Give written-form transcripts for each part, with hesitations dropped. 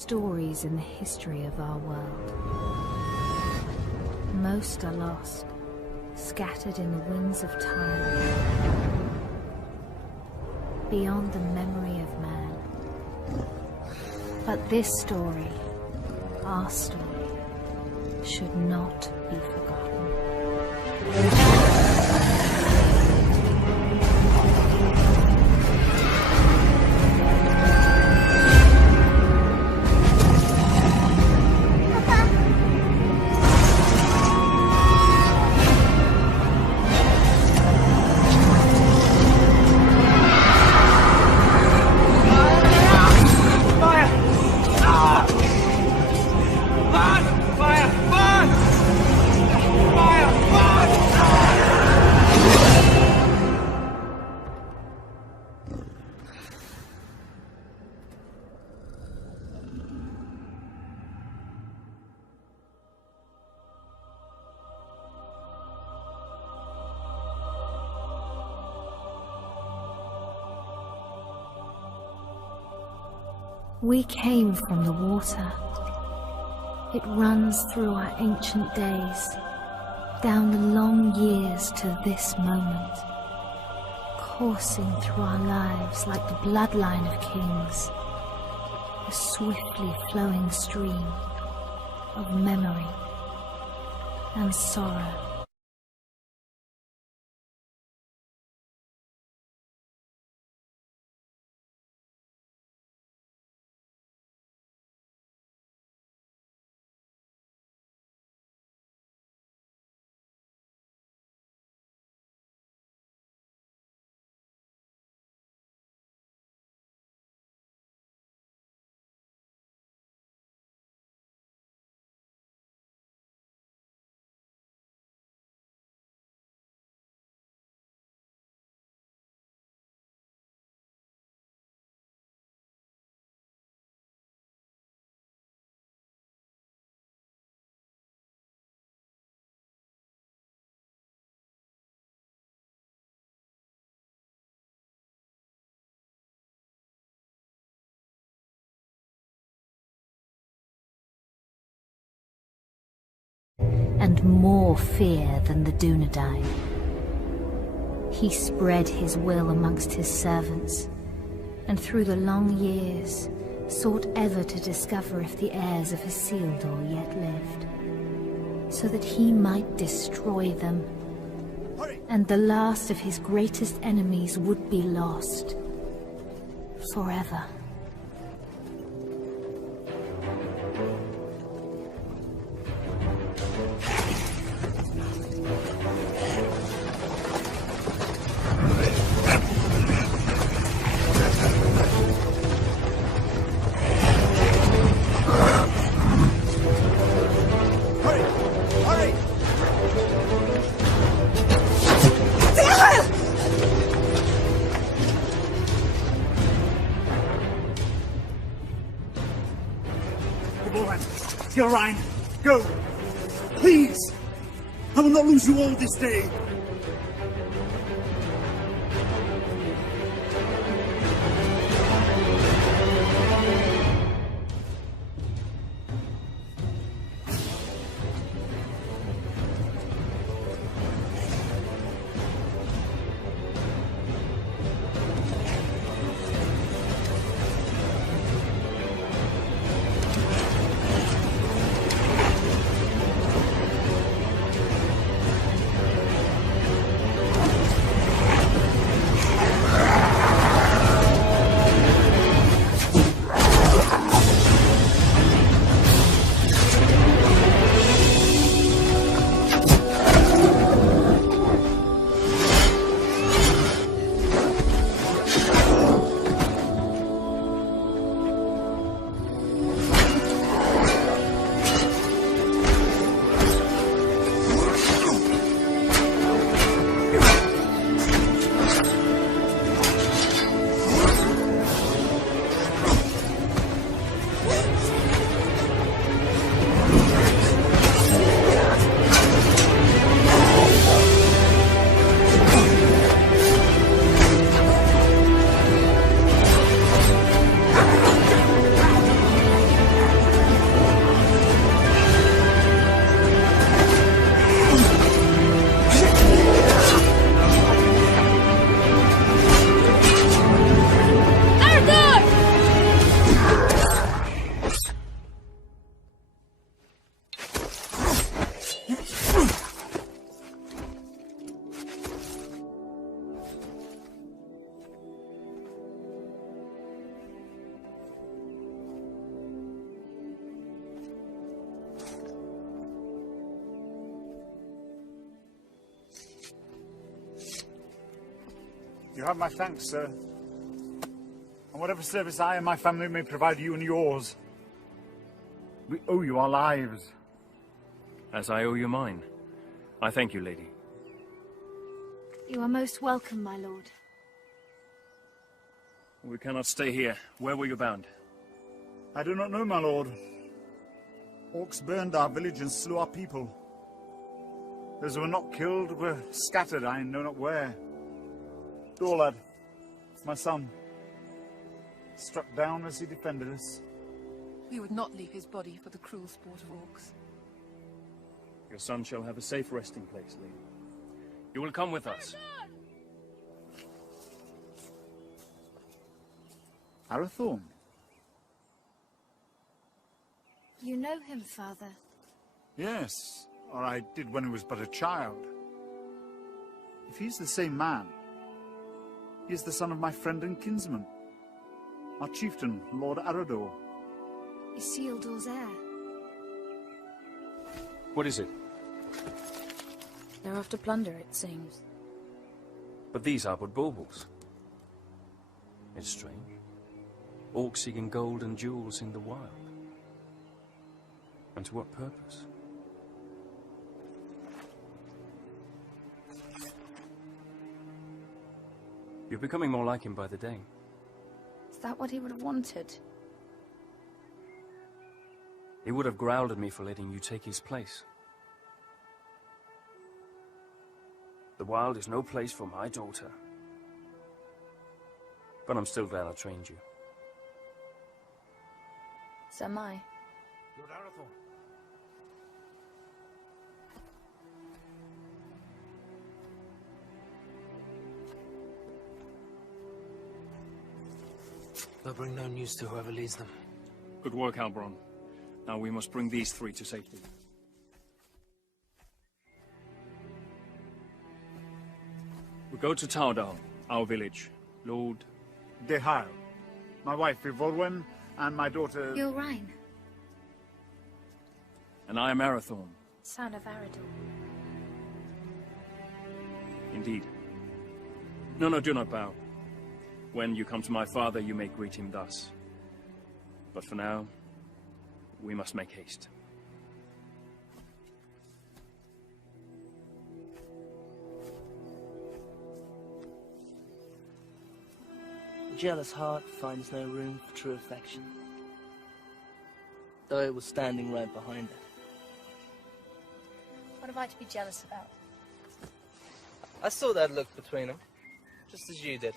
Stories in the history of our world. Most are lost, scattered in the winds of time, beyond the memory of man. But this story, our story, should not be forgotten. We came from the water. It runs through our ancient days, down the long years to this moment, coursing through our lives like the bloodline of kings, a swiftly flowing stream of memory and sorrow. And more fear than the Dunedain. He spread his will amongst his servants, and through the long years sought ever to discover if the heirs of Isildur yet lived, so that he might destroy them, and the last of his greatest enemies would be lost forever. Ryan, go! Please! I will not lose you all this day! You have my thanks, sir. And whatever service I and my family may provide you and yours, we owe you our lives. As I owe you mine. I thank you, lady. You are most welcome, my lord. We cannot stay here. Where were you bound? I do not know, my lord. Orcs burned our village and slew our people. Those who were not killed were scattered, I know not where. Dorlad, my son, struck down as he defended us. We would not leave his body for the cruel sport of orcs. Your son shall have a safe resting place, lady. You will come with us. Arathorn? You know him, father? Yes, or I did when he was but a child. If he's the same man, he is the son of my friend and kinsman, our chieftain, Lord Arador. Isildur's heir. What is it? They're after plunder, it seems. But these are but baubles. It's strange. Orcs seeking gold and jewels in the wild. And to what purpose? You're becoming more like him by the day. Is that what he would have wanted? He would have growled at me for letting you take his place. The wild is no place for my daughter. But I'm still glad I trained you. So am I. Lord Arathorn. They'll bring no news to whoever leads them. Good work, Halbron. Now we must bring these three to safety. We go to Taudal, our village. Lord... Dehal, my wife Ivorwen, and my daughter... Gilrain, And I am Arathorn. son of Arador. Indeed. No, do not bow. When you come to my father, you may greet him thus. But for now, we must make haste. A jealous heart finds no room for true affection, though it was standing right behind it. What am I to be jealous about? I saw that look between them, just as you did.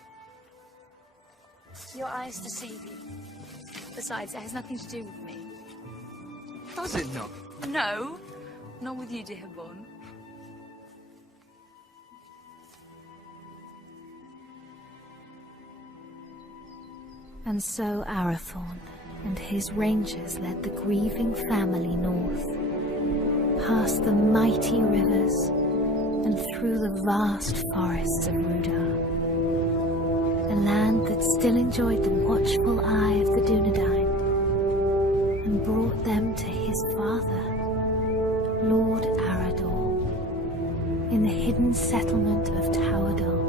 Your eyes deceive you. Besides, it has nothing to do with me. Does it not? No, not with you, dear Born. And so Arathorn and his rangers led the grieving family north, past the mighty rivers and through the vast forests of Rudar, a land that still enjoyed the watchful eye of the Dunedain, and brought them to his father, Lord Arador, in the hidden settlement of Taudal.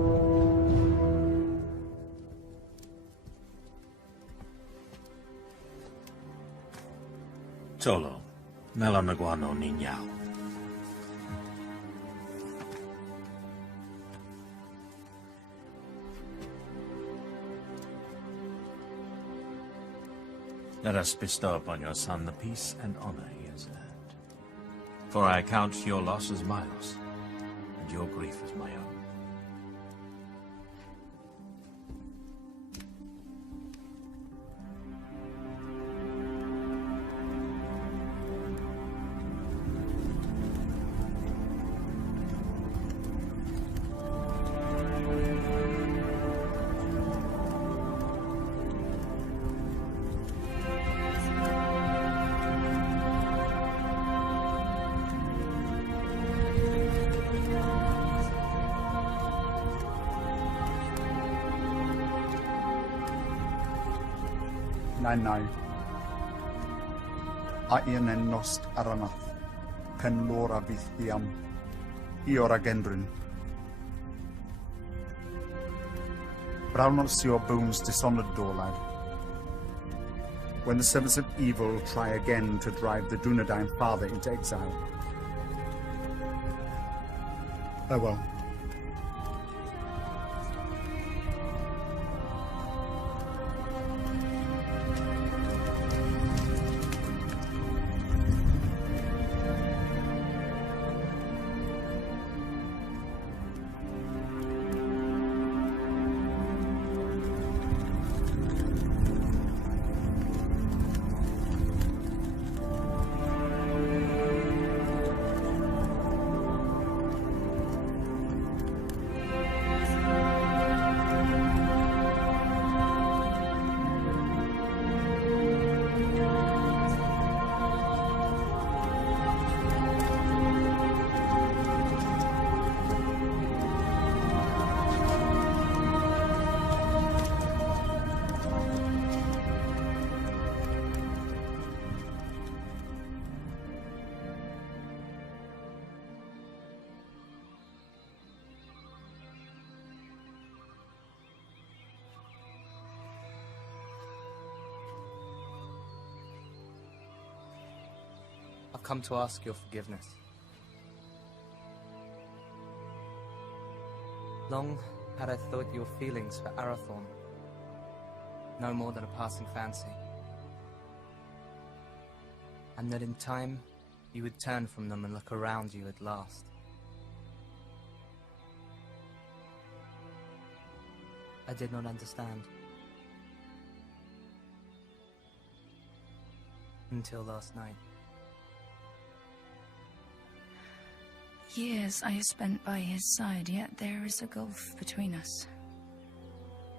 Tolo, nella naguano niñao. Let us bestow upon your son the peace and honor he has earned. For I count your loss as my loss, and your grief as my own. Nai Aien en nost aranath pen lora vithiam iora gendrin But I'll not see your bones dishonoured, door lad. When the servants of evil try again to drive the Dunedain father into exile. Farewell. I've come to ask your forgiveness. Long had I thought your feelings for Arathorn no more than a passing fancy, and that in time you would turn from them and look around you at last. I did not understand. Until last night. Years I have spent by his side, yet there is a gulf between us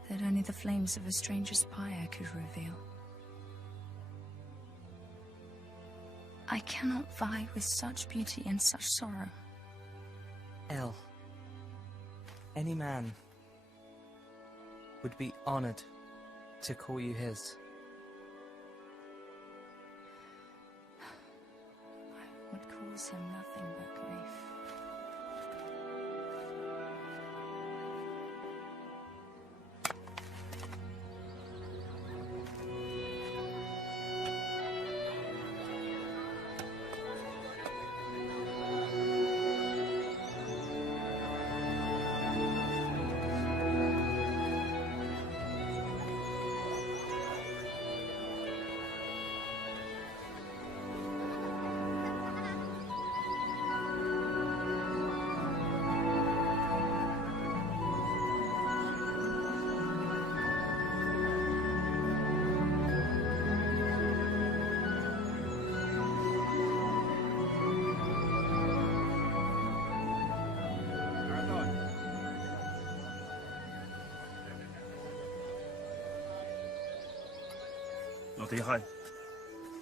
that only the flames of a stranger's pyre could reveal. I cannot vie with such beauty and such sorrow. El, any man would be honored to call you his. I would cause him nothing but grief.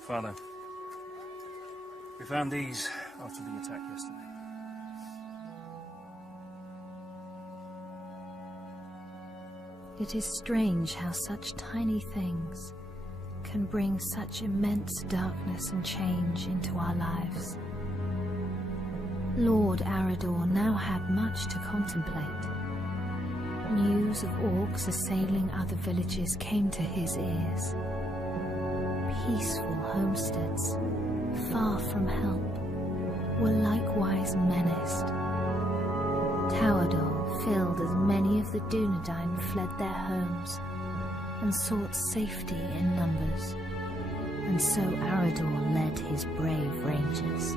Father, we found these after the attack yesterday. It is strange how such tiny things can bring such immense darkness and change into our lives. Lord Arador now had much to contemplate. News of orcs assailing other villages came to his ears. Peaceful homesteads, far from help, were likewise menaced. Towerdol filled as many of the Dunedain fled their homes and sought safety in numbers, and so Arador led his brave rangers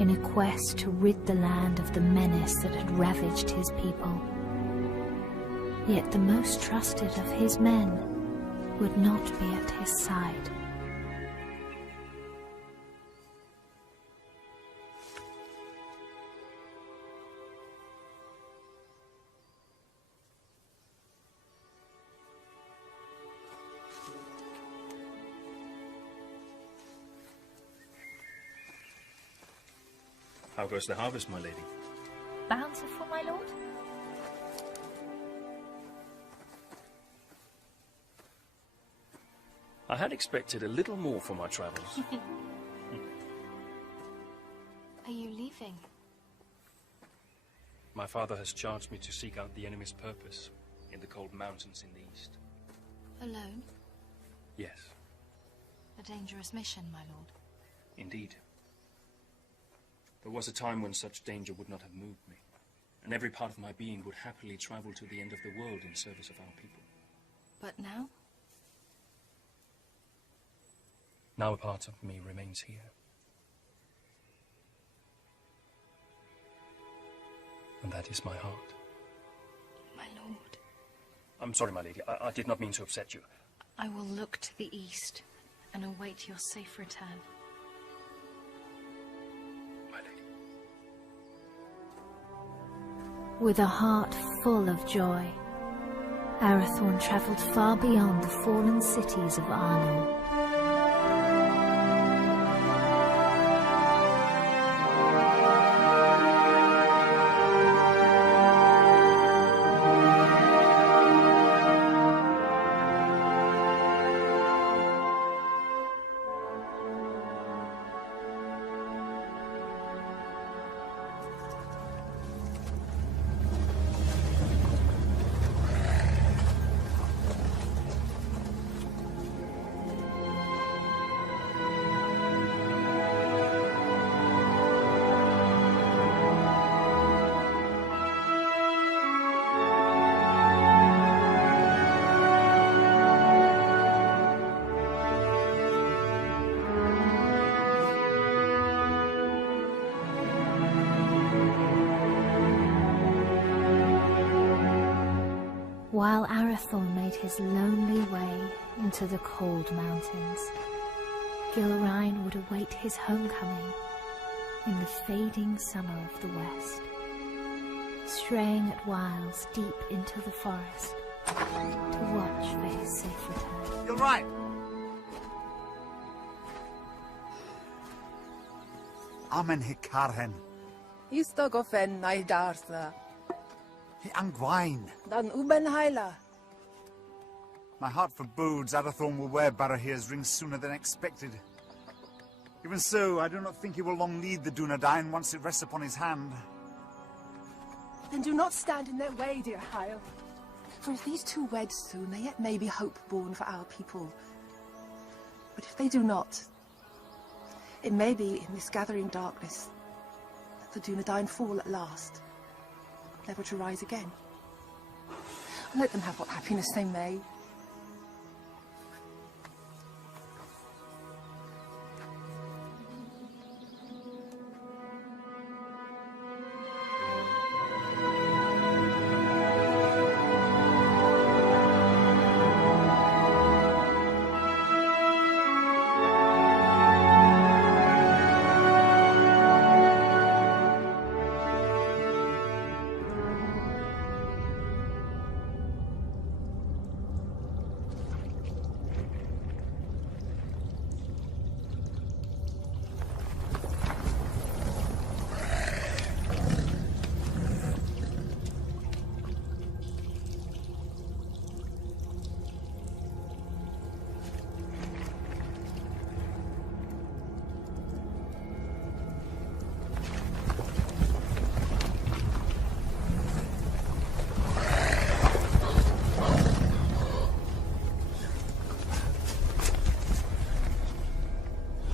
in a quest to rid the land of the menace that had ravaged his people. Yet the most trusted of his men would not be at his side. How goes the harvest, my lady? Bountiful, my lord? I had expected a little more for my travels. Are you leaving? My father has charged me to seek out the enemy's purpose. in the cold mountains in the east. Alone? Yes, A dangerous mission, my lord. indeed. There was a time when such danger would not have moved me, and every part of my being would happily travel to the end of the world in service of our people. But now? Now a part of me remains here. And that is my heart. My lord. I'm sorry, my lady. I did not mean to upset you. I will look to the east and await your safe return. My lady. With a heart full of joy, Arathorn travelled far beyond the fallen cities of Arnor. While Arathorn made his lonely way into the cold mountains, Gilrain would await his homecoming in the fading summer of the west, straying at whiles deep into the forest to watch for his safe return. Gilrain! Amen hikarhen. Istogofen naidartha. He angwain. Dan uben haila. My heart forebodes Arathorn will wear Barahir's ring sooner than expected. Even so, I do not think he will long need the Dunedain once it rests upon his hand. Then do not stand in their way, dear Hyle. For if these two wed soon, there yet may be hope born for our people. But if they do not, it may be in this gathering darkness that the Dunedain fall at last, never to rise again. Let them have what happiness they may.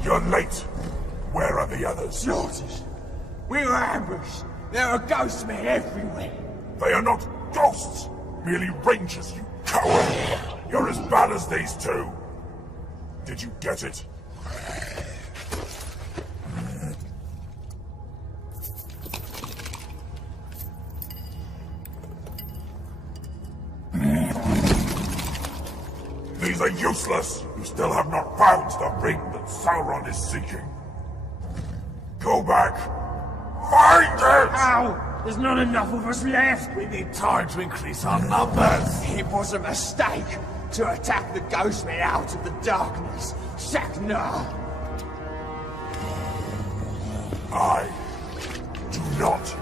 You're late. Where are the others? Slaughtered. We were ambushed. There are ghost men everywhere. They are not ghosts. Merely rangers, you coward. You're as bad as these two. Did you get it? These are useless. You still have not found the ring that Sauron is seeking. Go back. Find it! Ow! There's not enough of us left. We need time to increase our numbers. It was a mistake to attack the ghost men out of the darkness. Shakna! I do not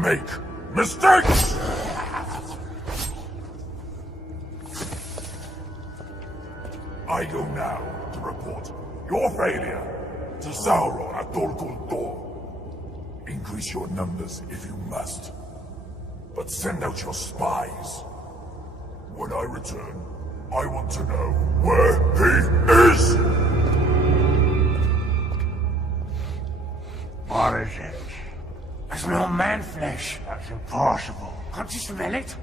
make mistakes! I go now to report your failure to Sauron at Dol Guldur. Increase your numbers if you must, but send out your spies. When I return, I want to know where he is! What is it? It's not man flesh. That's impossible. Can't you smell it?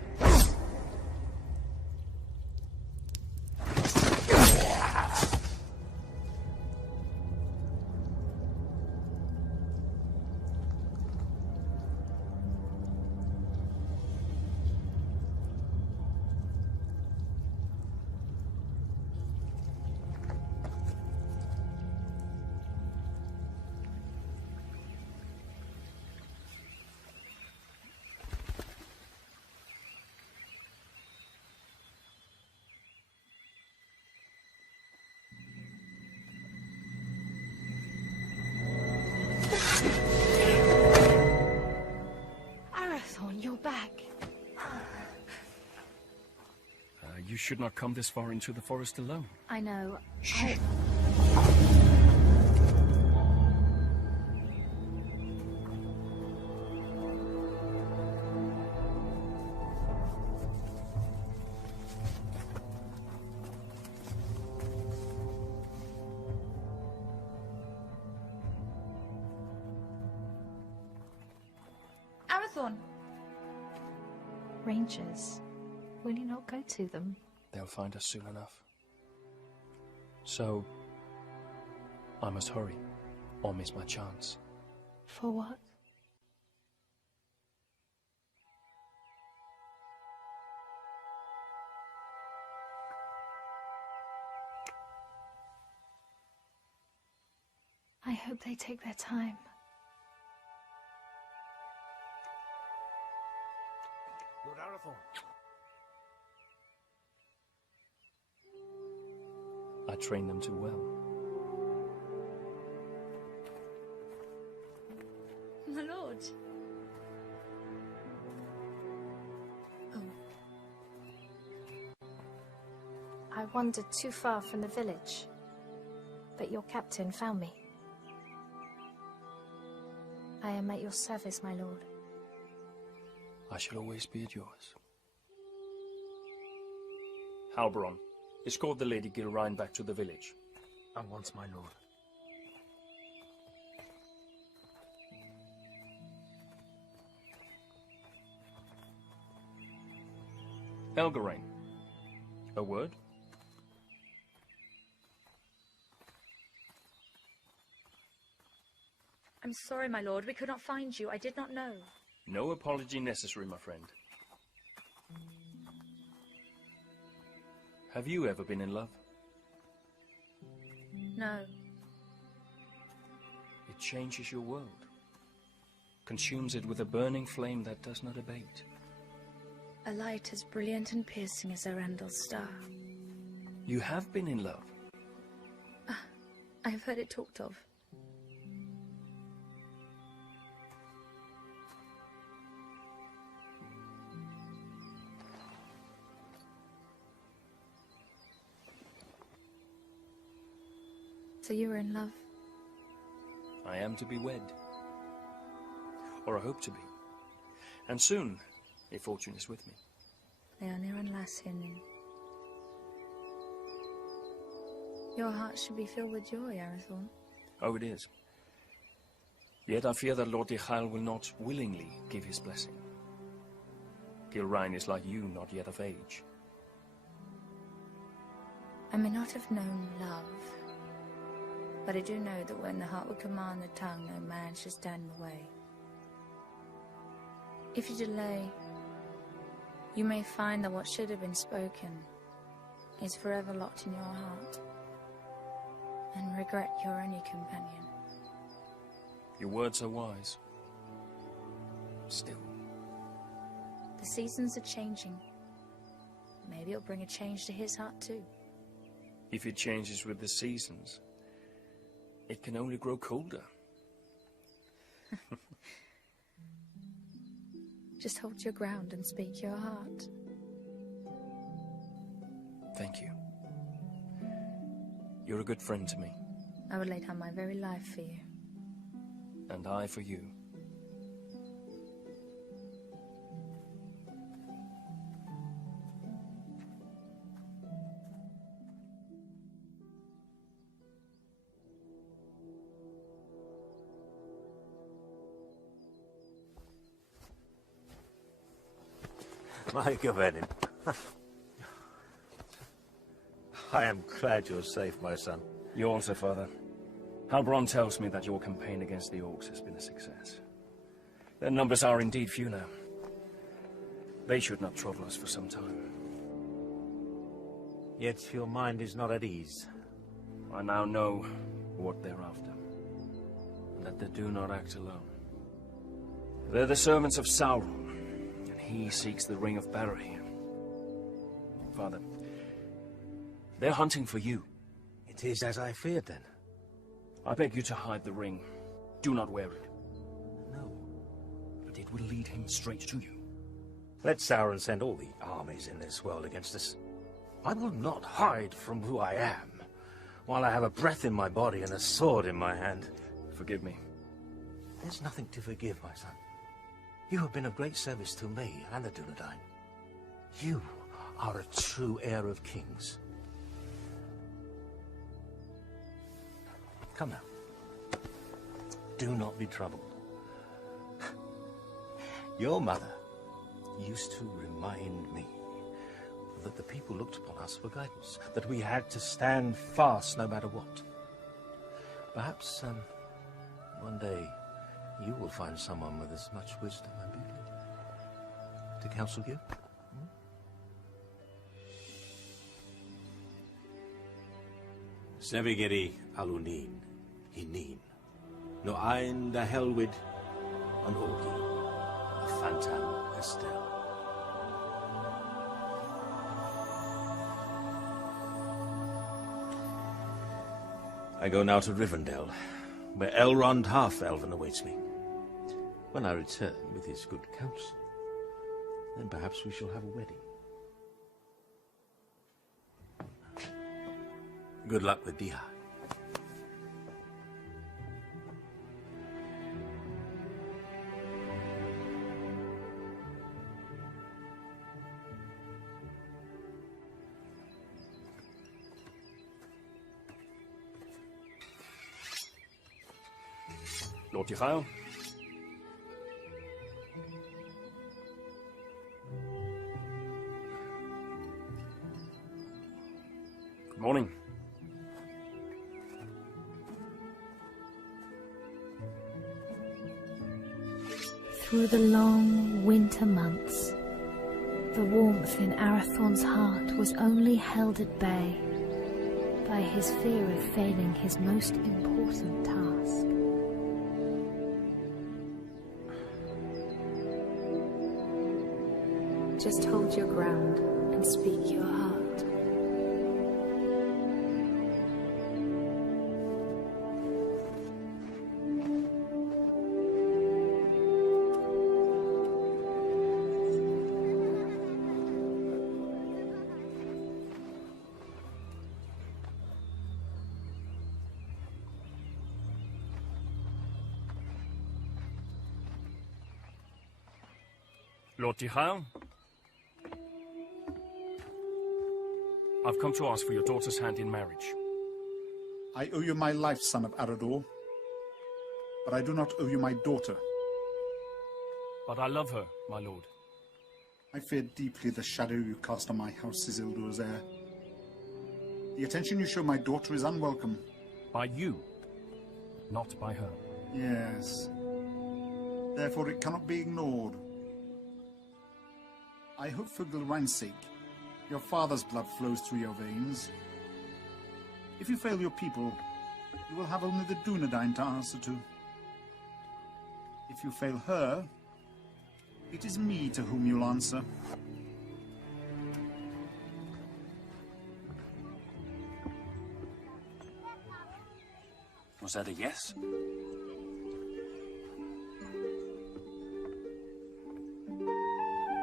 You're back. You should not come this far into the forest alone. I know. Shh. Arathorn. Rangers. Will you not go to them? They'll find us soon enough. So, I must hurry, or miss my chance. For what? I hope they take their time. Lord Arathorn. I trained them too well. My lord. Oh. I wandered too far from the village, but your captain found me. I am at your service, my lord. I shall always be at yours. Halberon, escort the Lady Gilrine back to the village. At once, my lord. Elgarain, a word? I'm sorry, my lord. We could not find you. I did not know. No apology necessary, my friend. Have you ever been in love? No. It changes your world. Consumes it with a burning flame that does not abate. A light as brilliant and piercing as Arundel's star. You have been in love? I have heard it talked of. So you were in love? I am to be wed. Or I hope to be. And soon, if fortune is with me. Leonia and Lassinin. Your heart should be filled with joy, Arathorn. Oh, it is. Yet I fear that Lord Ychael will not willingly give his blessing. Gilrine is like you, not yet of age. I may not have known love, but I do know that when the heart would command the tongue, no man should stand in the way. If you delay, you may find that what should have been spoken is forever locked in your heart, and regret your only companion. Your words are wise. Still. The seasons are changing. Maybe it'll bring a change to his heart too. If it changes with the seasons, it can only grow colder. Just hold your ground and speak your heart. Thank you. You're a good friend to me. I would lay down my very life for you. And I for you. My Governing. I am glad you're safe, my son. You also, Father. Halbron tells me that your campaign against the orcs has been a success. Their numbers are indeed few now. They should not trouble us for some time. Yet your mind is not at ease. I now know what they're after. And that they do not act alone. They're the servants of Sauron, and he seeks the Ring of Barry. Father, they're hunting for you. It is as I feared, then. I beg you to hide the ring. Do not wear it. No. But it will lead him straight to you. Let Sauron send all the armies in this world against us. I will not hide from who I am, while I have a breath in my body and a sword in my hand. Forgive me. There's nothing to forgive, my son. You have been of great service to me and the Dunedain. You are a true heir of kings. Come now. Do not be troubled. Your mother used to remind me that the people looked upon us for guidance, that we had to stand fast no matter what. Perhaps, one day you will find someone with as much wisdom and beauty to counsel you. Sevigeri alunin, hinin, no ein da helwid, an orgi, a phantom Estelle. I go now to Rivendell, where Elrond Half-Elven awaits me. When I return with his good counsel, then perhaps we shall have a wedding. Good luck with Diha. Lord Yhael? Good morning. Through the long winter months, the warmth in Arathorn's heart was only held at bay by his fear of failing his most important task. Just hold your ground and speak your heart. Lord Yhael? I've come to ask for your daughter's hand in marriage. I owe you my life, son of Arador. But I do not owe you my daughter. But I love her, my lord. I fear deeply the shadow you cast on my house, Isildur's heir. The attention you show my daughter is unwelcome. By you, not by her. Yes. Therefore it cannot be ignored. I hope for Gilrain's sake, your father's blood flows through your veins. If you fail your people, you will have only the Dunedain to answer to. If you fail her, it is me to whom you'll answer. Was that a yes?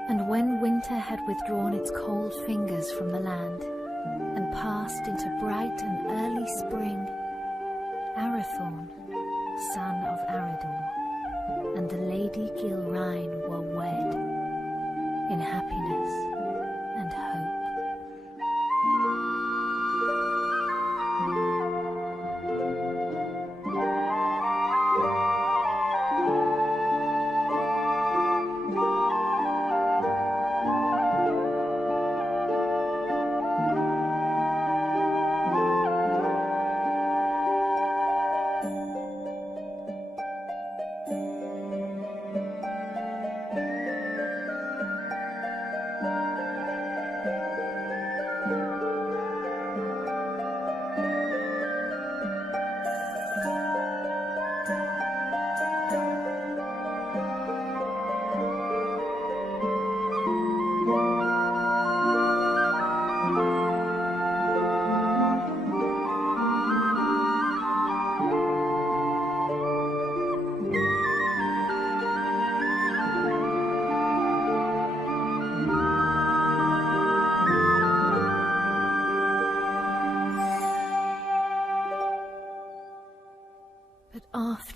And when winter had withdrawn its cold fingers from the land and passed into bright and early spring, Arathorn, son of Arador, and the Lady Gilrain were wed in happiness and hope.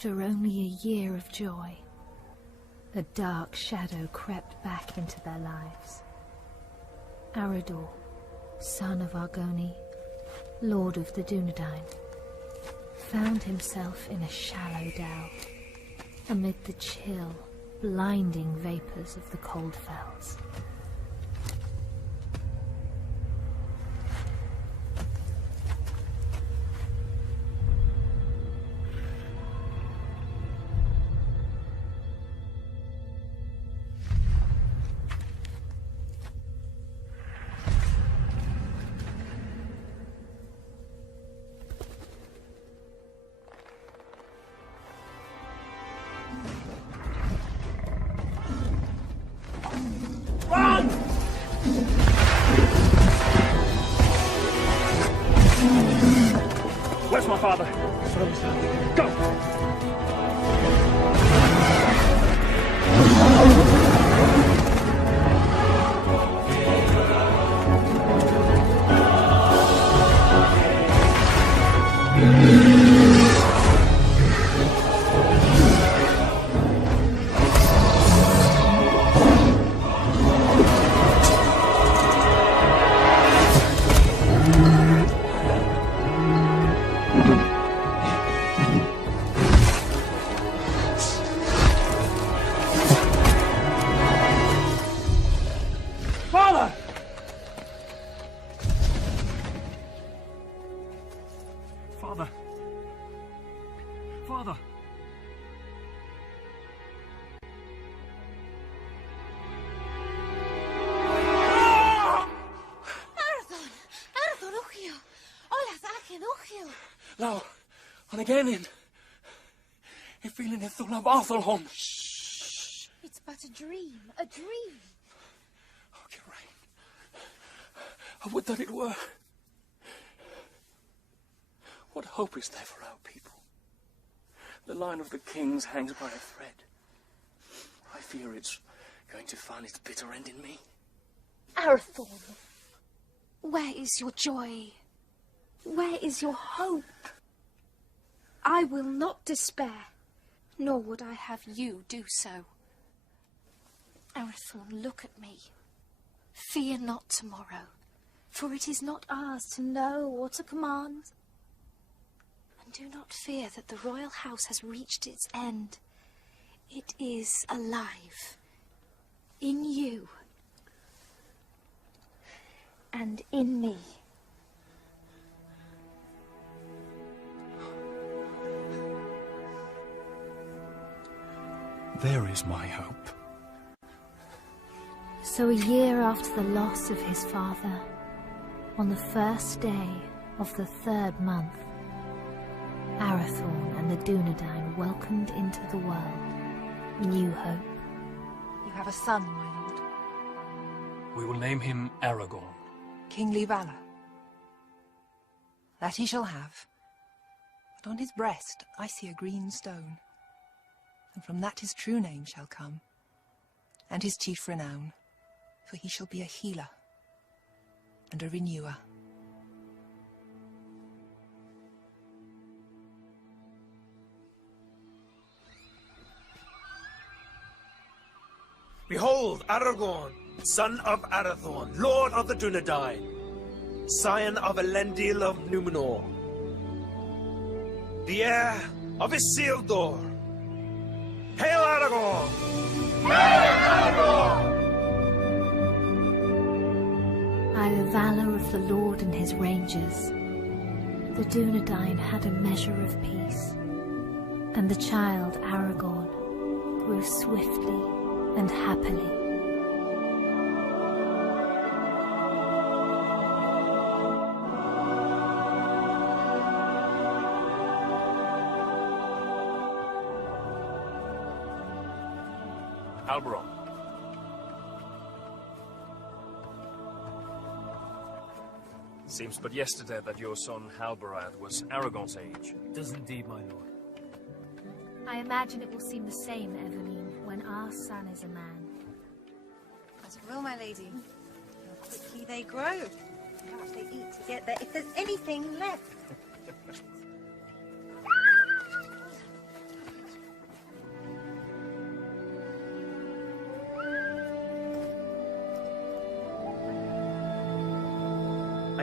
After only a year of joy, a dark shadow crept back into their lives. Arador, son of Argoni, lord of the Dunedain, found himself in a shallow dell, amid the chill, blinding vapours of the cold fells. Where's my father? Go! Now, on again in. If feeling it through love Arthurholm. Shh! It's but a dream, a dream. Oh, Geraint. I would that it were. What hope is there for our people? The line of the kings hangs by a thread. I fear it's going to find its bitter end in me. Arathorn, where is your joy? Where is your hope? I will not despair, nor would I have you do so. Arathorn, look at me. Fear not tomorrow, for it is not ours to know or to command. And do not fear that the royal house has reached its end. It is alive, in you, and in me. There is my hope. So a year after the loss of his father, on the first day of the 3rd month, Arathorn and the Dunedain welcomed into the world new hope. You have a son, my lord. We will name him Aragorn. Kingly valor. That he shall have. But on his breast I see a green stone. And from that his true name shall come, and his chief renown, for he shall be a healer and a renewer. Behold, Aragorn, son of Arathorn, lord of the Dunedain, scion of Elendil of Numenor, the heir of Isildur. Hail Aragorn! Hail Aragorn! By the valour of the Lord and his rangers, the Dunedain had a measure of peace, and the child Aragorn grew swiftly and happily. Alberon. Seems but yesterday that your son Halbarad was Aragorn's age. It does indeed, my lord. I imagine it will seem the same, Eveline, when our son is a man. As it will, my lady. How quickly they grow. How much they eat to get there, if there's anything left.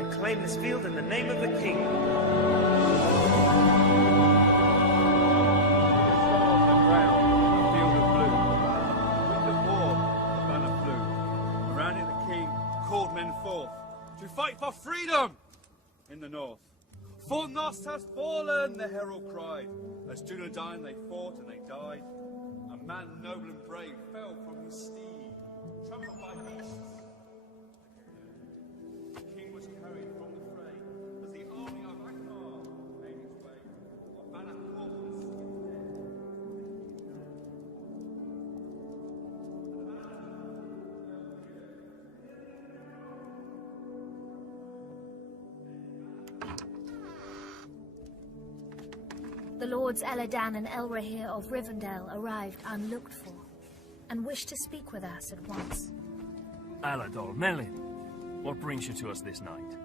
I claim this field in the name of the king. To fight for freedom in the north. For Nos has fallen, the herald cried. As Dunedain they fought and they died. A man noble and brave fell from his steed, trampled by beasts. The king was carried from the fray as the army of Akbar made its way. While Bannat fallen as he is dead. The Lords Eladan and Elrahir of Rivendell arrived unlooked for, and wished to speak with us at once. Alador, Melin, what brings you to us this night?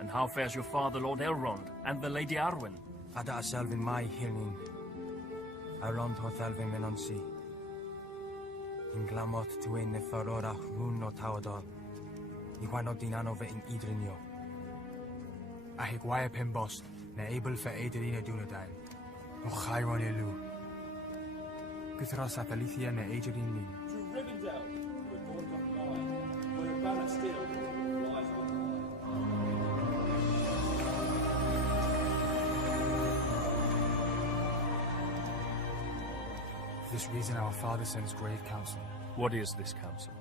And how fares your father, Lord Elrond, and the Lady Arwen? Ada Selvin mai hilnin. Elrond ho Thelvin menonsi. In glamot tuin ne farora run no tawador. Iwano dinano ve in idrinio. Ahigwaya Pimbost, ne able for Adrina Dunedain. O Chiron Elu. Pithras Athalicia ne Adrian Lin. To Rivendell, where born doth lie, where the banner still flies on For this reason our father sends grave counsel. What is this counsel?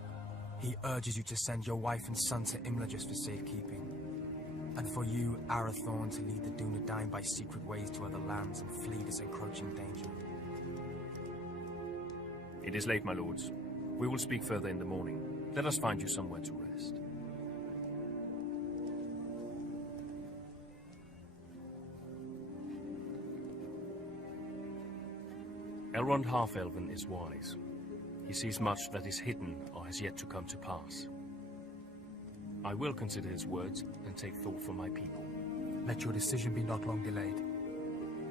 He urges you to send your wife and son to Imlagis for safekeeping. And for you, Arathorn, to lead the Dunedain by secret ways to other lands and flee this encroaching danger. It is late, my lords. We will speak further in the morning. Let us find you somewhere to rest. Elrond Half-Elven is wise. He sees much that is hidden or has yet to come to pass. I will consider his words and take thought for my people. Let your decision be not long delayed.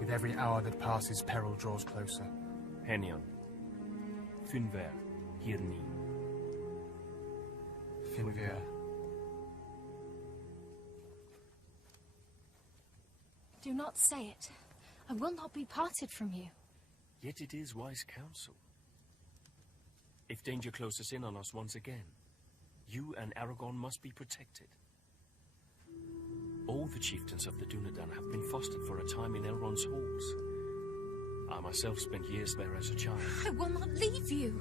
With every hour that passes, peril draws closer. Henion. Finver. Hirni. Finver. Do not say it. I will not be parted from you. Yet it is wise counsel. If danger closes in on us once again, you and Aragorn must be protected. All the chieftains of the Dunedain have been fostered for a time in Elrond's halls. I myself spent years there as a child. I will not leave you.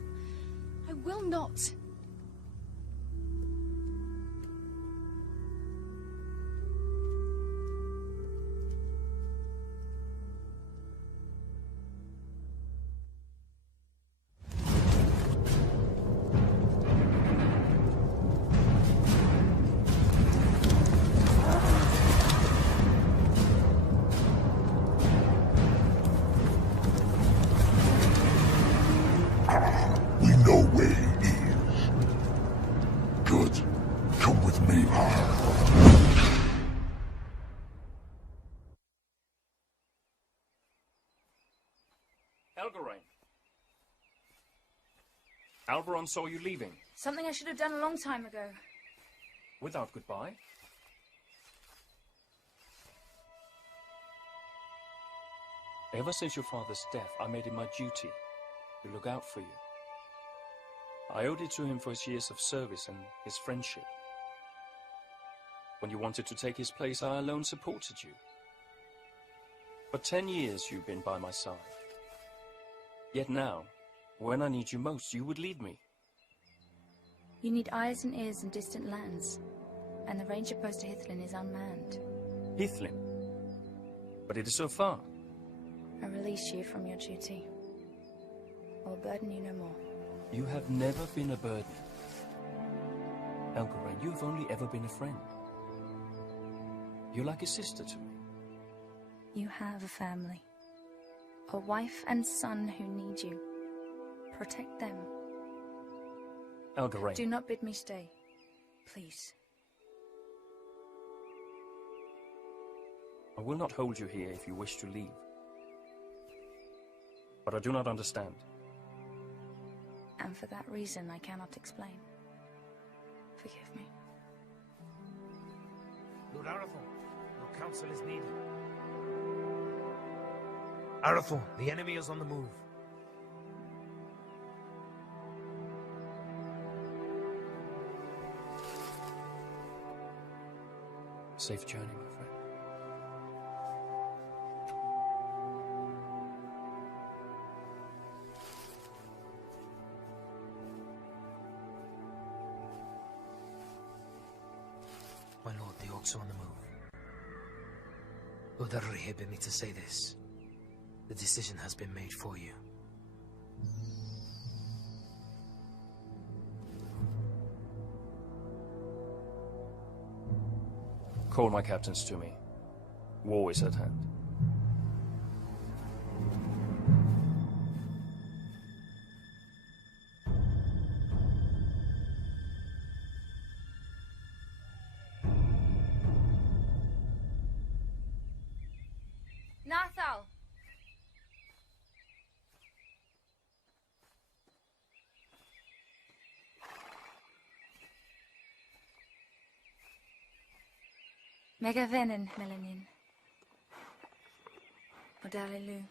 I will not. Alberon saw you leaving. Something I should have done a long time ago. Without goodbye? Ever since your father's death, I made it my duty to look out for you. I owed it to him for his years of service and his friendship. When you wanted to take his place, I alone supported you. For 10 years you've been by my side. Yet now, when I need you most, you would lead me. You need eyes and ears in distant lands, and the ranger post to Hithlin is unmanned. Hithlin? But it is so far. I release you from your duty. I will burden you no more. You have never been a burden. Elgarain, you have only ever been a friend. You're like a sister to me. You have a family. A wife and son who need you. Protect them. Elgarain. Do not bid me stay, please. I will not hold you here if you wish to leave. But I do not understand. And for that reason, I cannot explain. Forgive me. Lord Arathorn, your counsel is needed. Arathorn, the enemy is on the move. Safe journey, my friend. My lord, the orcs are on the move. Lord Arri bid me to say this. The decision has been made for you. Call my captains to me. War is at hand. Nathal! Mega vännen, melanin. Och där är Lu.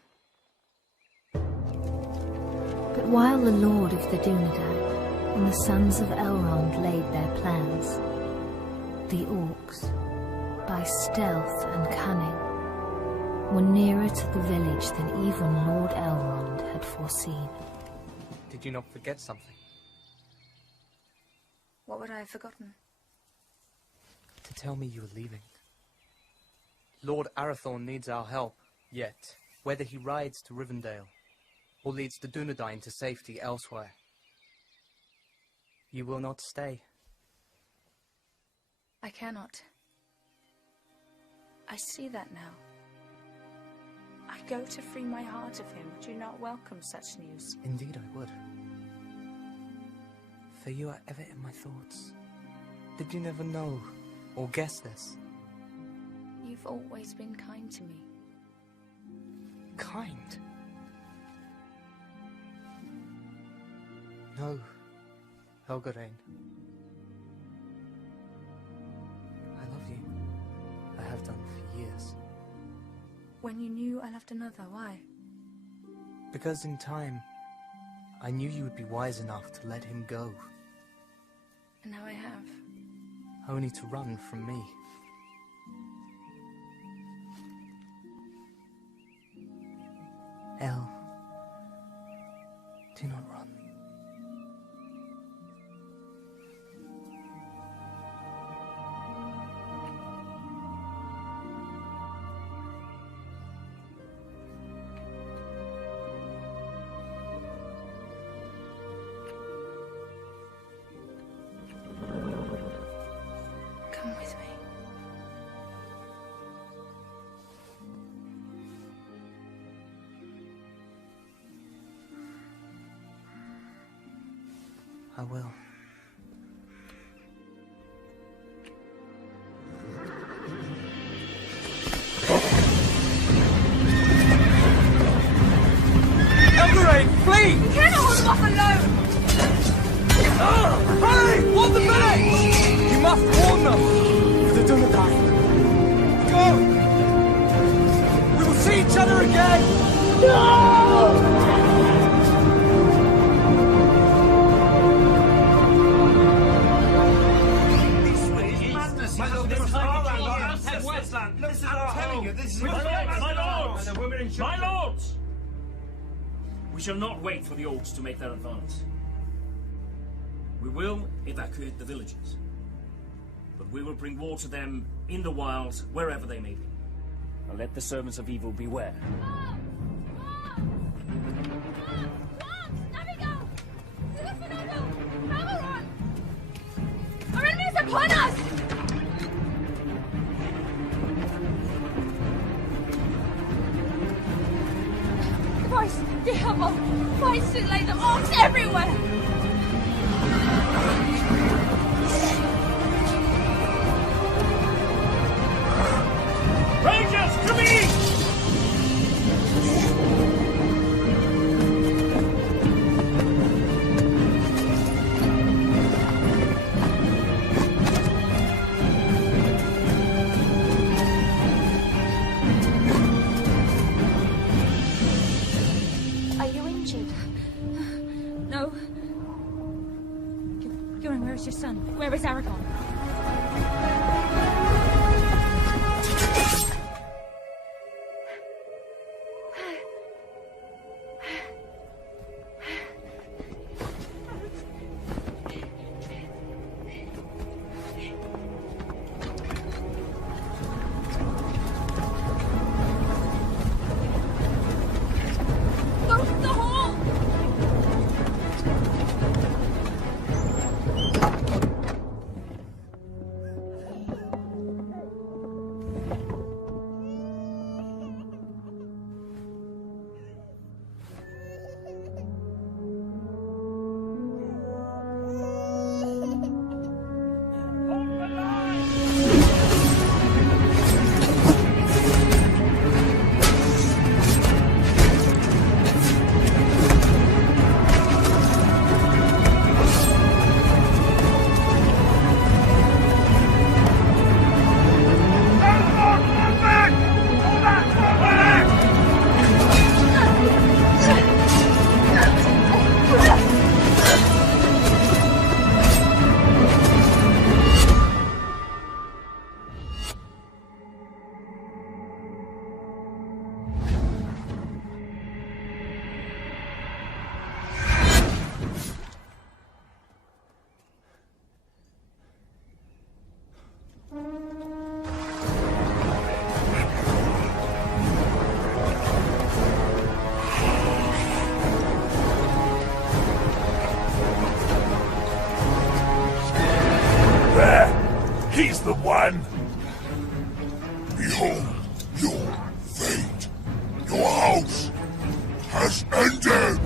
But while the Lord of the Dunedain and the sons of Elrond laid their plans, the orcs, by stealth and cunning, were nearer to the village than even Lord Elrond had foreseen. Did you not forget something? What would I have forgotten? To tell me you were leaving. Lord Arathorn needs our help, yet whether he rides to Rivendell or leads the Dunedain to safety elsewhere, you will not stay. I cannot. I see that now. I go to free my heart of him. Would you not welcome such news? Indeed I would. For you are ever in my thoughts. Did you never know or guess this? You've always been kind to me. Kind? No, Helgarain. I love you. I have done for years. When you knew I loved another, why? Because in time, I knew you would be wise enough to let him go. And now I have. Only to run from me. El, do not run. Come with me. I will. Elgarain, flee! You cannot hold them off alone! Hurry! Warn the village! You must warn them! For the Dunedain. Go! We will see each other again! No! My lords! We shall not wait for the orcs to make their advance. We will evacuate the villages. But we will bring war to them in the wilds, wherever they may be. And let the servants of evil beware. Our enemy is upon us! Voice, the Himmel! Fight to lay the orcs everywhere! Rangers, to me! Yoren, where is your son? Where is Aragorn? He's the one! Behold your fate! Your house has ended!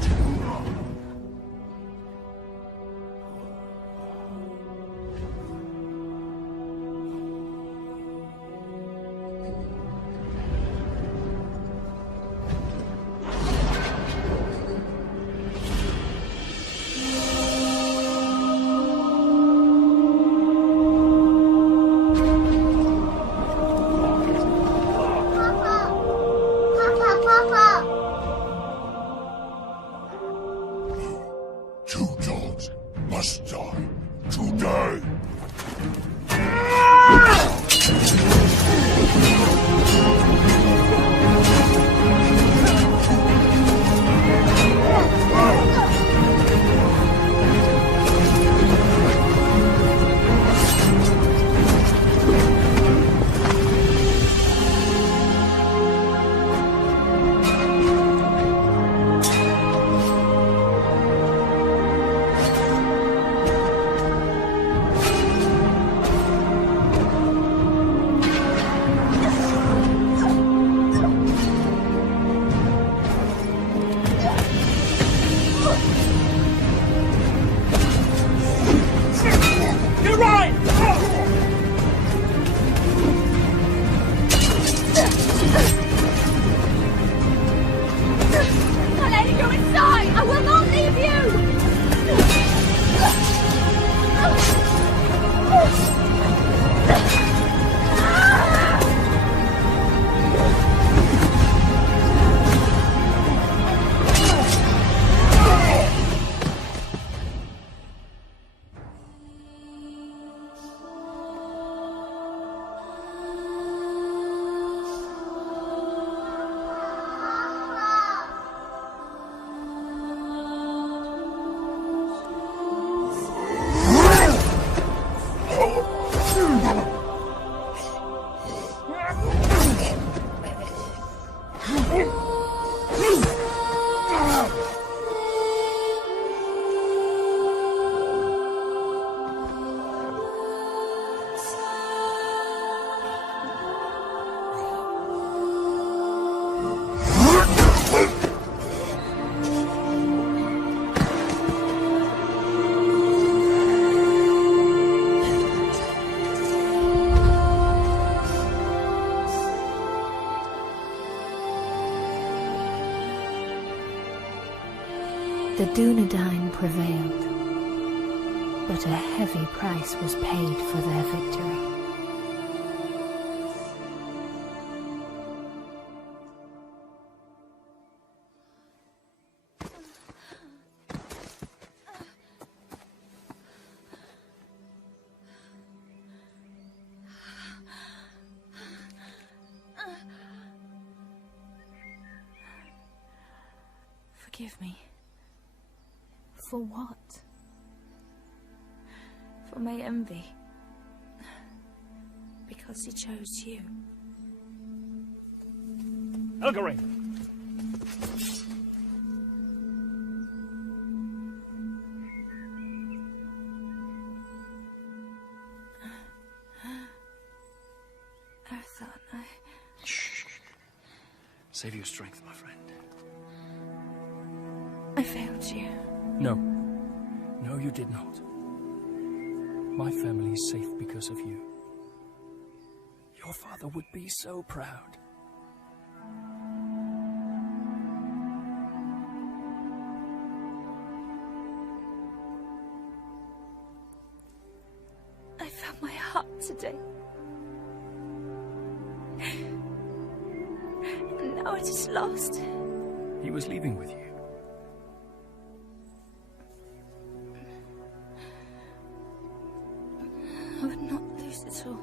The Dunedain prevailed, but a heavy price was paid for their victory. forgive me. For what? For my envy. Because he chose you. Elgarin! Arathon, Save your strength, my friend. I failed you. No. No, you did not. My family is safe because of you. Your father would be so proud. I found my heart today. And now it is lost. He was leaving with you. I would not lose it all.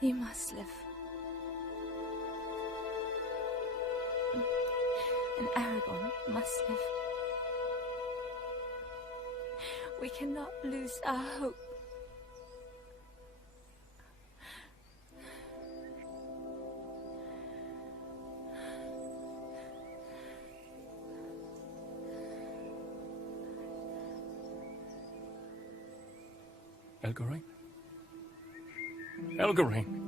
You must live. And Aragon must live. We cannot lose our hope. Elgarin? Elgarin!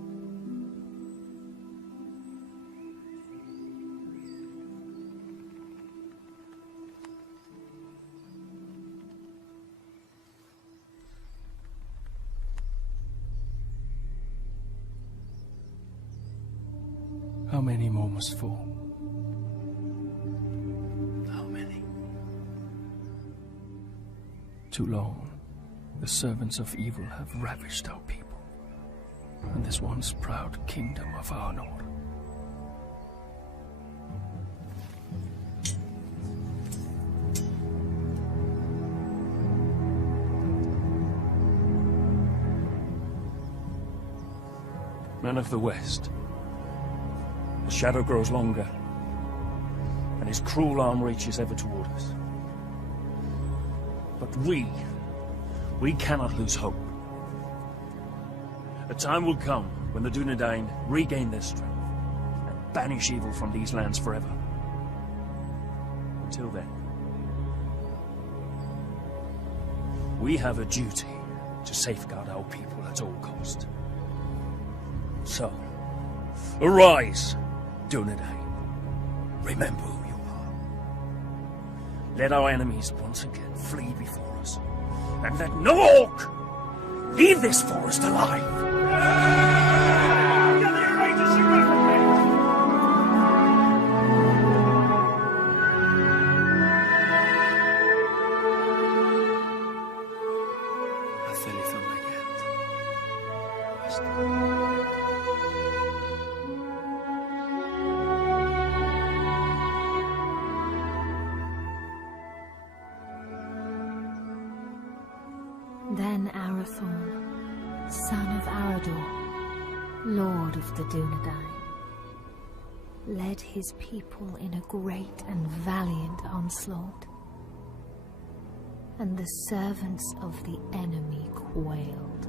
How many more must fall? How many? Too long. The servants of evil have ravished our people, and this once proud kingdom of our Lord. Men of the West, the shadow grows longer, and his cruel arm reaches ever toward us. But we cannot lose hope. A time will come when the Dunedain regain their strength and banish evil from these lands forever. Until then, we have a duty to safeguard our people at all cost. So, arise, Dunedain. Remember who you are. Let our enemies once again flee before us. And let no orc leave this forest alive! Then Arathorn, son of Arador, lord of the Dunedain, led his people in a great and valiant onslaught, and the servants of the enemy quailed.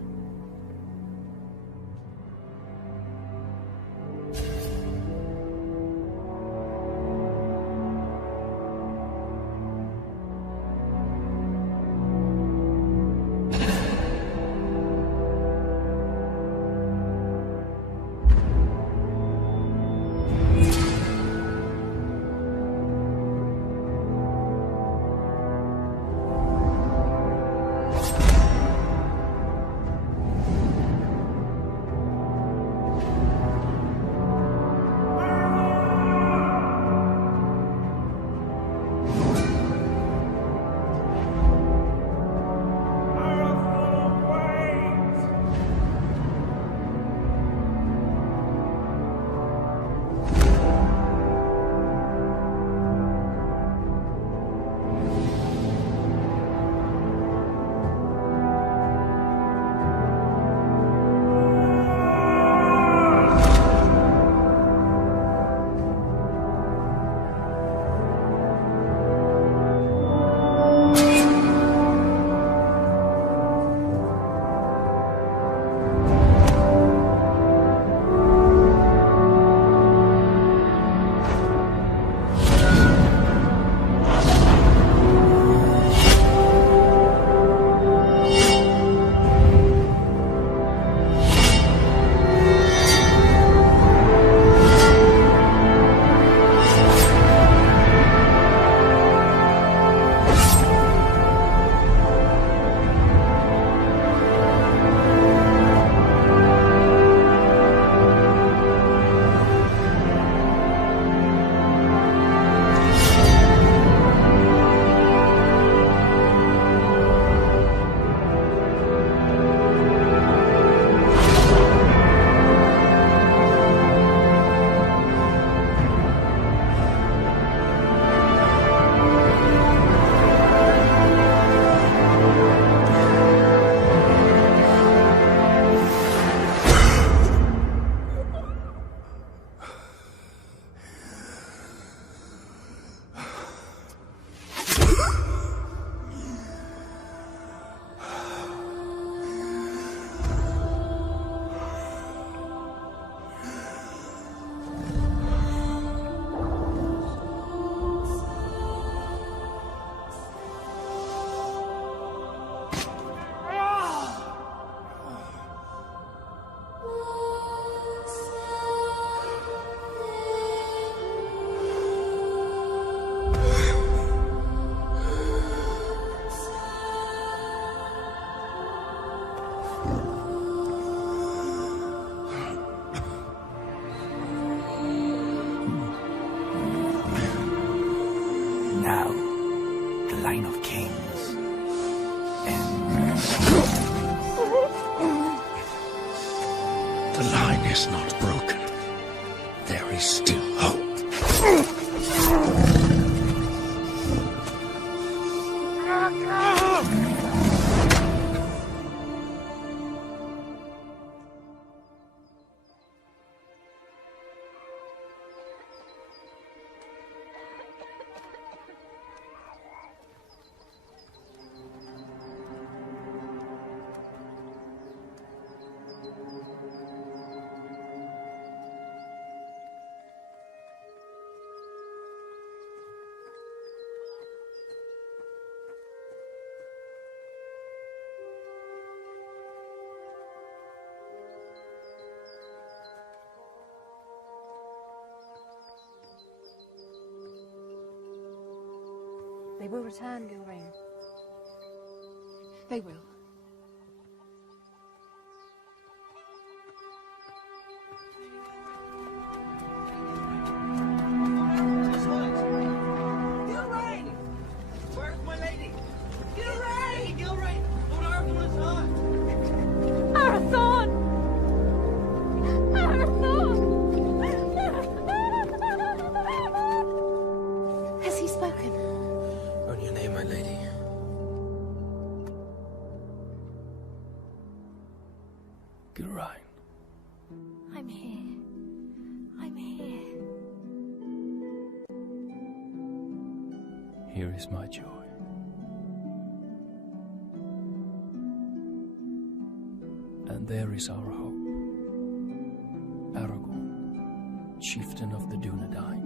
reign of kings ends. The line is not broken. There is still hope. They will return, Gilrain. They will. Gilrain! Where's my lady? Gilrain! Gilrain! Lord Arathorn is hurt! Arathorn! Arathorn! Has he spoken? On your name, my lady. Gilrain. I'm here. I'm here. Here is my joy. And there is our hope. Aragorn, chieftain of the Dunedain.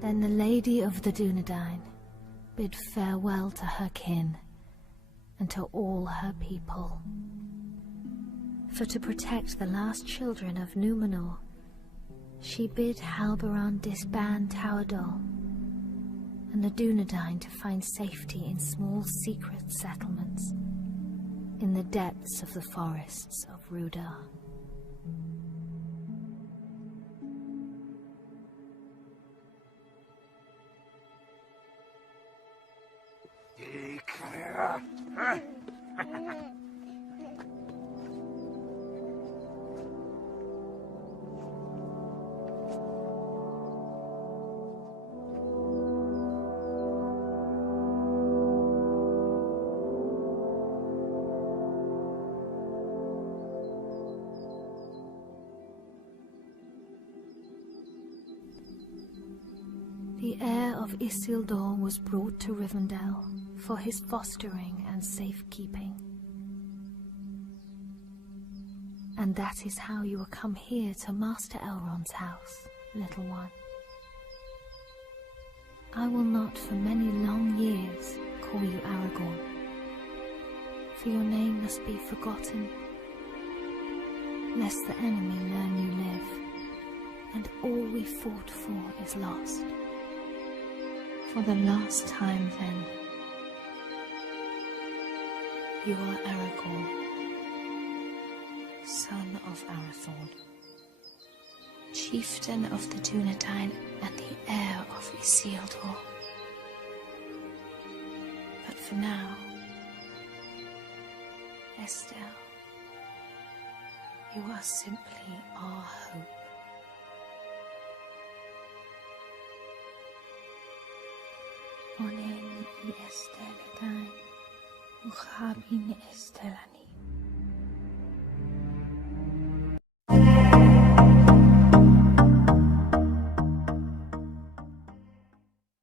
Then the Lady of the Dunedain bid farewell to her kin and to all her people. For to protect the last children of Númenor, she bid Halbarand disband Tauerdal and the Dunedain to find safety in small secret settlements in the depths of the forests of Rudar. The heir of Isildur was brought to Rivendell for his fostering and safekeeping. And that is how you are come here to Master Elrond's house, little one. I will not for many long years call you Aragorn, for your name must be forgotten, lest the enemy learn you live, and all we fought for is lost. For the last time, then, you are Aragorn, son of Arathorn, chieftain of the Dunedain and the heir of Isildur. But for now, Estelle, you are simply our hope. Onen I Estelle dain, uchabin Estelle